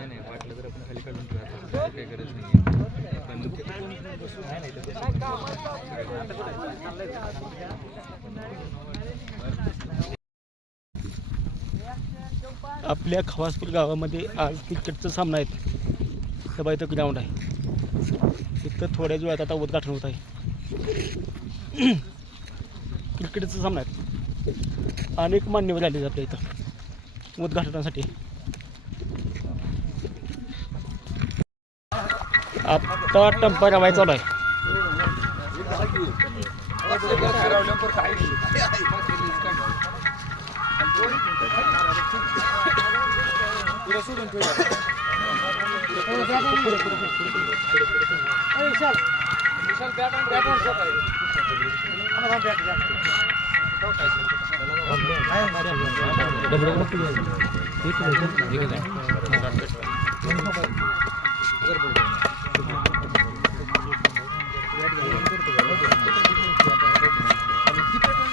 नाही वाटलं तर आपण खाली काढून ठेवू, काही गरज नाही. आपल्या खवासपूर गावामध्ये आज क्रिकेटचा सामना आहे. सभा इथं ग्राउंड आहे. इथं थोड्याच वेळात आता उद्घाटन होत आहे. क्रिकेटचा सामना आहे. अनेक मान्यवर आले आपल्या इथं उद्घाटनासाठी. आत्ता टंपा रवायचा चालू आहे.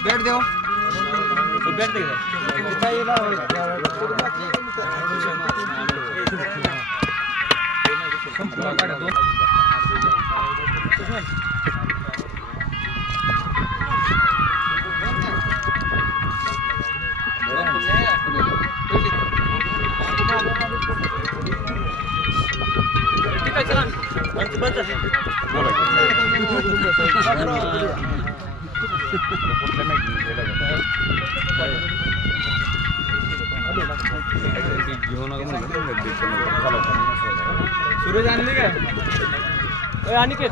बॅट देऊ बॅट दे सूरज आणले काय अनिकेत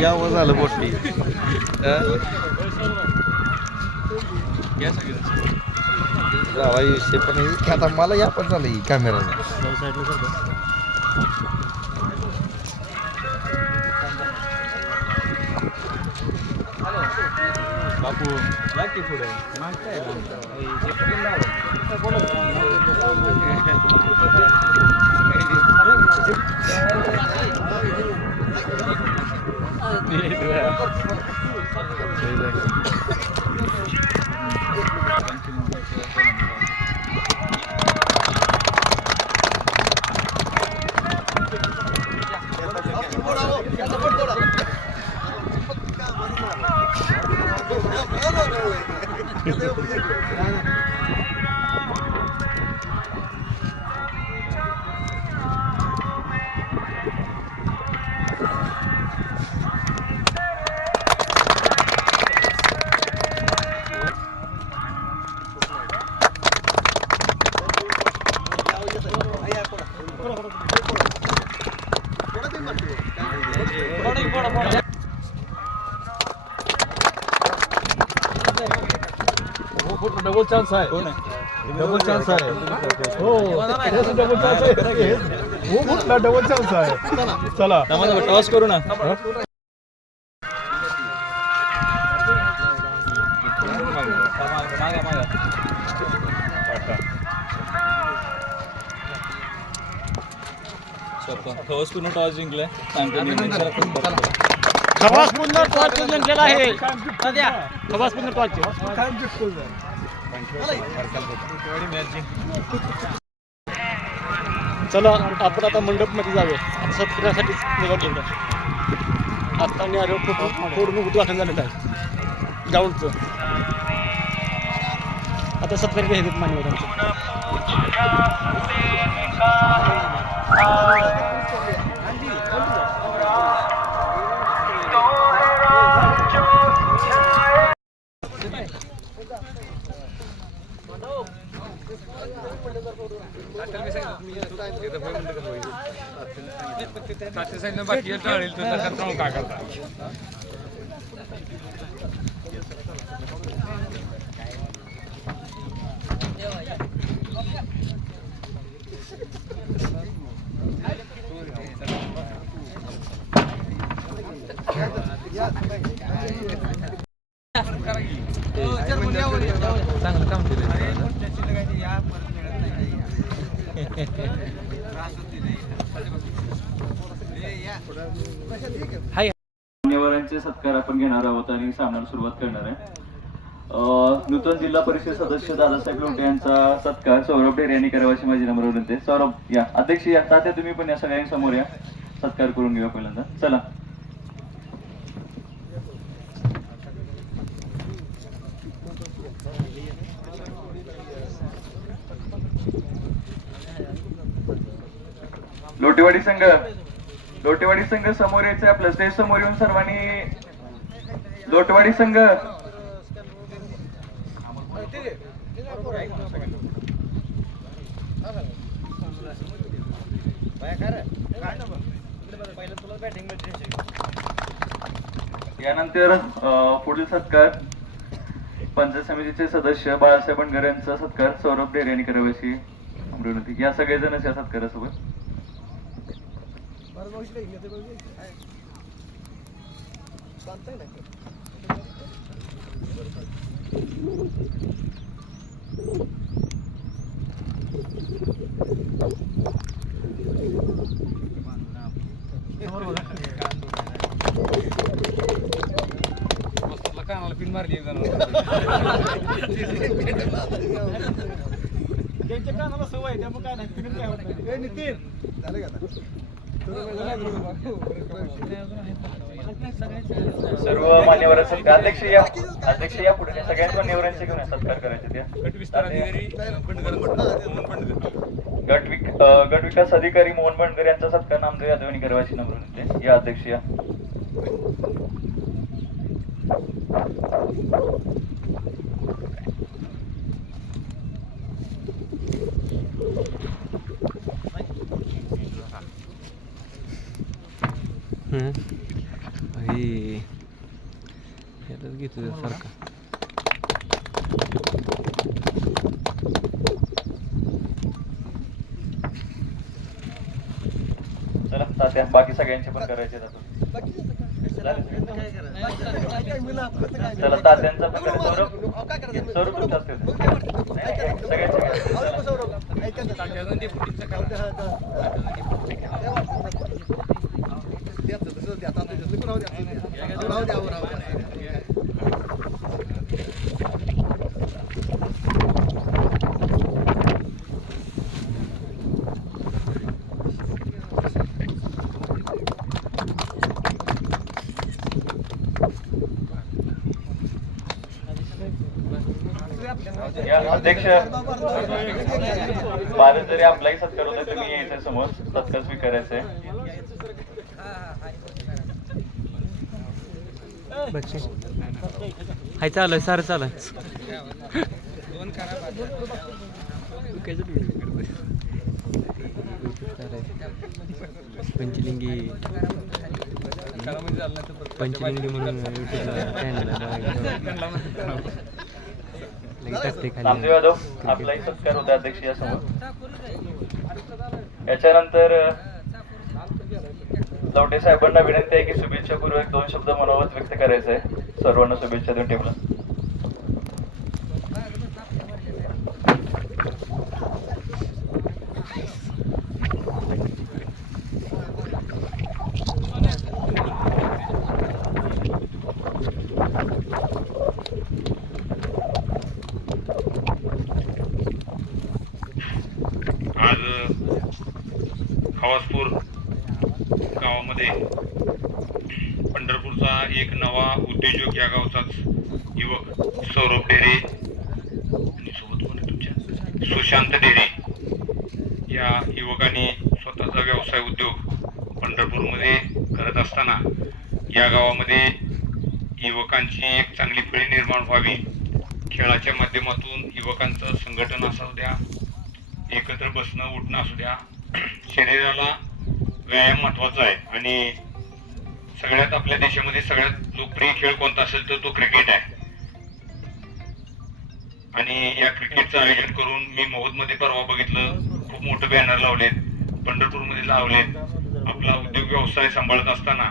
यावं झालं मोठी विषय पण आता मला या पण झालं कॅमेरा बापू लागते पुढे डबल चान्स आहे. डबल चान्स आहे. हो डबल चान्स आहे. हो कुठला डबल चान्स आहे. चला टॉस करू ना. खवासपूर्ण टॉस जिंकलाय. खवासपूर्ण टॉस जिंकलेला आहे. खवासपूर्ण टॉस चला आपण आता मंडपमध्ये जाऊया. आता सत्कारासाठी निघालो. आता मी आलो पूर्ण उद्घाटन झालेलं आहे ग्राउंडचं. आता सत्कार घ्यायचे मान्यवरांचं. बाकी टाळेल तर काय करता. चांगलं काम केलं. मान्यवरांचे सत्कार आपण घेणार आहोत आणि सामन्याला सुरुवात करणार आहे. नूतन जिल्हा परिषद सदस्य दादासाहेब लोटे यांचा सत्कार सौरभ ढेरे यांनी करावा अशी माझी नम्र विनंती आहे. सौरभ या, अध्यक्ष या, तात्या तुम्ही पण या सगळ्यांसमोर या, सत्कार करून घेऊया पहिल्यांदा. चला. लोटेवाडी संघ समोर यायचं आपलं, स्टेज समोर येऊन सर्वांनी. लोटेवाडी संघ यानंतर पुढील सत्कार पंचायत समितीचे सदस्य बाळासाहेब बनगर यांचा सत्कार सौरभ ढेरे यांनी करावी अशी विनंती. या सगळेजणच या सत्कारासोबत. कानाला पिन मारली त्यांच्या कानाला सवय त्यामुळे काय नाही पिन काय होत नाही. नितीन झालं का सर्व मान्यवरांचा अध्यक्ष या, अध्यक्ष या पुढे सगळ्यांच मान्यवरांचे घेऊन सत्कार करायचे त्या. गट विकास अधिकारी मोहन बंडकर यांचा सत्कार नामदेव यादव यांनी करावा अशी नम्र विनंती. या अध्यक्ष या. घेतो सारखं. चला तात्या, बाकी सगळ्यांचे पण करायचे आता. चला तात्यांचा पण सौरभ तुमच्या असतील अध्यक्ष भारत जरी आपलाही सत्कार होता तुम्ही यायचं समोर सत्कार स्वीकारायचंय. हाय चालू आहे सारं चालू आहे. पंचलिंगी म्हणून नामदेव यादव आपलाही सत्कार होता अध्यक्ष या समोर. याच्यानंतर लवटे साहेबांना विनंती आहे की शुभेच्छापूर्वक 2 शब्द मनोगत व्यक्त करायचंय. सर्वांना शुभेच्छा देऊन टेबला. खवासपूर गावामध्ये पंढरपूरचा एक नवा उद्योजक या गावचाच युवक सौरभ ढेरे आणि सोबत कोण तुमच्या सुशांत ढेरे या युवकांनी स्वतःचा व्यवसाय उद्योग पंढरपूरमध्ये करत असताना या गावामध्ये युवकांची एक चांगली पिढी निर्माण व्हावी, खेळाच्या माध्यमातून युवकांचं संघटन असू द्या, एकत्र बसणं उठणं असू द्या, शरीराला व्यायाम महत्वाचा आहे आणि सगळ्यात आपल्या देशामध्ये सगळ्यात लोकप्रिय खेळ कोणता असेल तर तो क्रिकेट आहे. आणि या क्रिकेटचं आयोजन करून मी मौदमध्ये परवा बघितलं, खूप मोठे बॅनर लावलेत, पंढरपूरमध्ये लावलेत. आपला उद्योग व्यवसाय सांभाळत असताना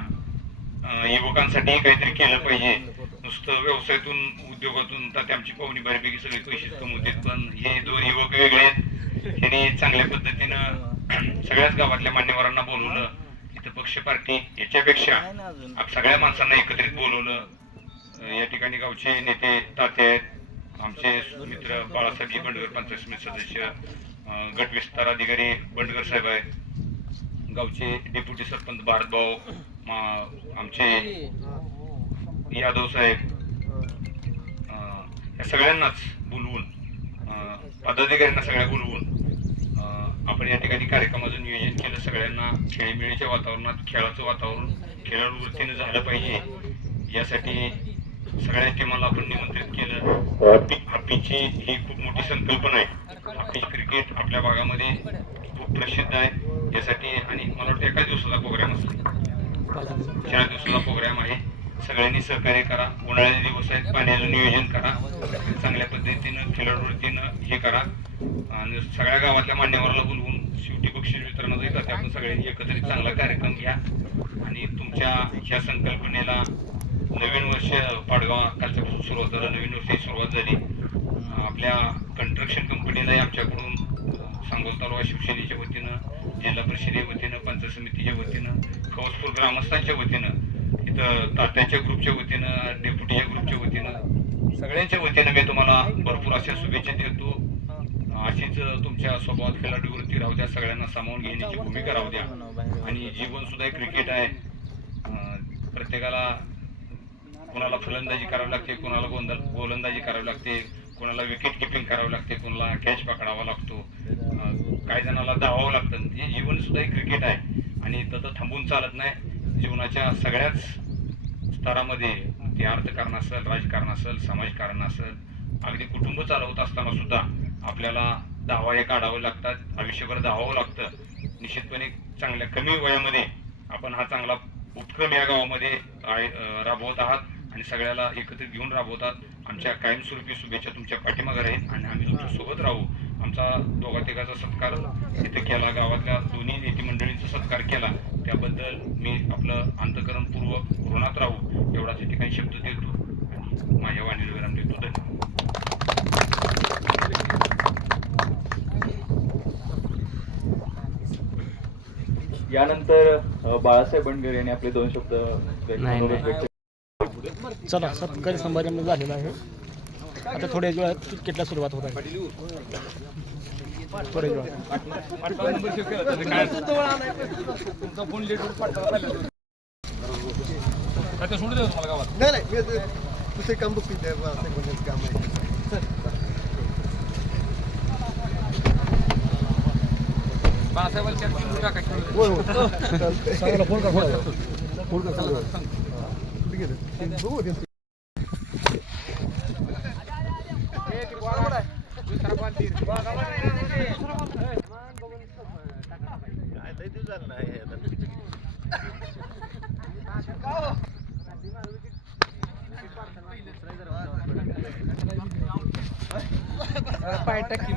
युवकांसाठी काहीतरी केलं पाहिजे. नुसतं व्यवसायातून उद्योगातून तर आमची पाहुणी बऱ्यापैकी सगळे पैसेच कमवतात, पण हे दोन युवक वेगळे आहेत. त्यांनी चांगल्या पद्धतीनं सगळ्याच गावातल्या मान्यवरांना बोलवलं. इथं पक्ष पार्टी याच्यापेक्षा सगळ्या माणसांना एकत्रित बोलवलं. या ठिकाणी गावचे नेते ताते आहेत, आमचे मित्र बाळासाहेबजी बंडगर पंचायत समिती सदस्य, गट विस्तार अधिकारी बंडगर साहेब आहेत, गावचे डेप्युटी सरपंच भारतभाऊ, आमचे यादव साहेब, या सगळ्यांनाच बोलवून, पदाधिकाऱ्यांना सगळ्या बोलवून आपण या ठिकाणी कार्यक्रमाचं नियोजन केलं. सगळ्यांना खेळीमेळीच्या वातावरणात खेळाचं वातावरण खेळाडू वृत्तीनं झालं पाहिजे यासाठी सगळ्या टीमाला आपण निमंत्रित केलं. हॉकीची ही खूप मोठी संकल्पना आहे. हॉकी क्रिकेट आपल्या भागामध्ये खूप प्रसिद्ध आहे यासाठी, आणि मला वाटतं एका दिवसाचा प्रोग्राम असतो, 4 दिवसाचा प्रोग्राम आहे. सगळ्यांनी सहकार्य करा. उन्हाळ्याचे दिवस आहेत, पाण्याचं नियोजन करा, चांगल्या पद्धतीनं खेळाडूवृत्तीनं हे करा आणि सगळ्या गावातल्या मान्यवराला बोलवून शेवटी बक्षीस वितरणाचं येतात. आपण सगळ्यांनी एकत्रित चांगला कार्यक्रम घ्या आणि तुमच्या ह्या संकल्पनेला नवीन वर्ष पाडगाव कालच्यापासून सुरुवात झालं, नवीन वर्षाची सुरुवात झाली. आपल्या कंस्ट्रक्शन कंपनीलाही आमच्याकडून सांगोल तालुका शिवसेनेच्या वतीनं, जिल्हा परिषदेच्या वतीनं, पंचायत समितीच्या वतीनं, खवसपूर ग्रामस्थांच्या वतीनं, इथं तात्याच्या ग्रुपच्या वतीनं, डेप्युटीच्या ग्रुपच्या वतीनं, सगळ्यांच्या वतीनं मी तुम्हाला भरपूर अशा शुभेच्छा देतो. अशीच तुमच्या स्वभावात खेळाडूवृत्ती राहू द्या, सगळ्यांना सामावून घेण्याची भूमिका राहू द्या. आणि जीवन सुद्धा एक क्रिकेट आहे. प्रत्येकाला कोणाला फलंदाजी करावी लागते, कोणाला गोलंदाजी करावी लागते, कोणाला विकेट किपिंग करावी लागते, कोणाला कॅच पकडावा लागतो, काही जणाला धावावं लागतं. हे जीवन सुद्धा एक क्रिकेट आहे आणि तसं थांबून चालत नाही. जीवनाच्या सगळ्याच स्तरामध्ये ते अर्थकारण असेल, राजकारण असेल, समाजकारण असेल, अगदी कुटुंब चालवत असताना सुद्धा आपल्याला धावा हे काढावं लागतात, आयुष्यभर धावावं लागतं. निश्चितपणे चांगल्या कमी वयामध्ये आपण हा चांगला उपक्रम या गावामध्ये राबवत आहात आणि सगळ्याला एकत्रित घेऊन राबवतात. आमच्या कायमस्वरूपी शुभेच्छा तुमच्या पाठीमागे राहील आणि आम्ही तुमच्या सोबत राहू. आमचा दोघा-तिघाचा सत्कार इथे केला, गावातल्या दोन्ही नेते मंडळींचा सत्कार केला, त्याबद्दल मी आपलं अंतःकरणपूर्वक ऋणात राहू एवढाच या ठिकाणी शब्द देतो आणि माझ्या वाणीला विराम देतो. धन्यवाद. यानंतर बाळासाहेब बंडगर यांनी आपले 2 शब्द चला, सत्कारी समारंभ झालेला आहे. आता थोड्या वेळात क्रिकेटला सुरुवात होत आहे. थोड्या वेळात दुसरे काम बघतील काम आहे. पाय टाकी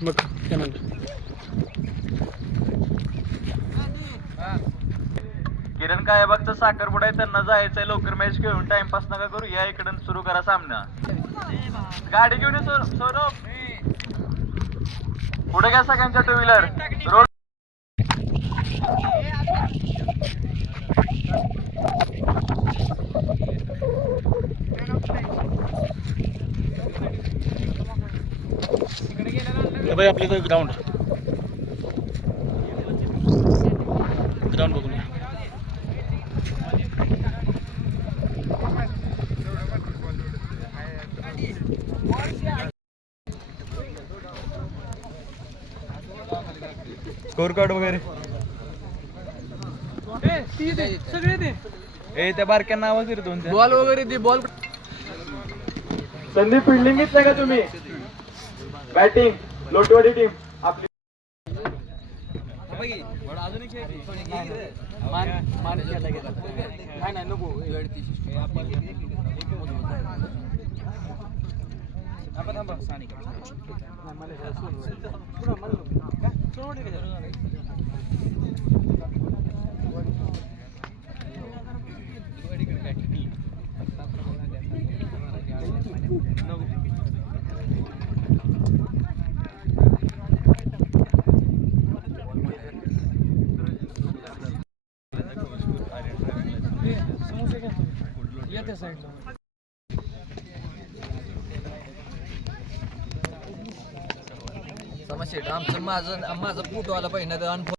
मग त्यानंतर किरण कायबागचा साखरपुडा आहे, त्यांना जायचंय. लवकर मॅच खेळून टाइमपास नका करू. या इकडे सुरू करा सामना. गाडी घेऊन ये सौरभ. पुढे घ्या सगळ्यांच्या 2 व्हीलर. रोड भाई आपले तर ग्राउंड बघूया. स्कोर कार्ड वगैरे ए त्या बारक्यांना आवाज येतो दोन बॉल वगैरे दे बॉल. संदीप फिल्डिंगच नाही का तुम्ही? बॅटिंग लोटवाडी टीम आपली. समस्या आमचं माझा फोटो आला पाहिजे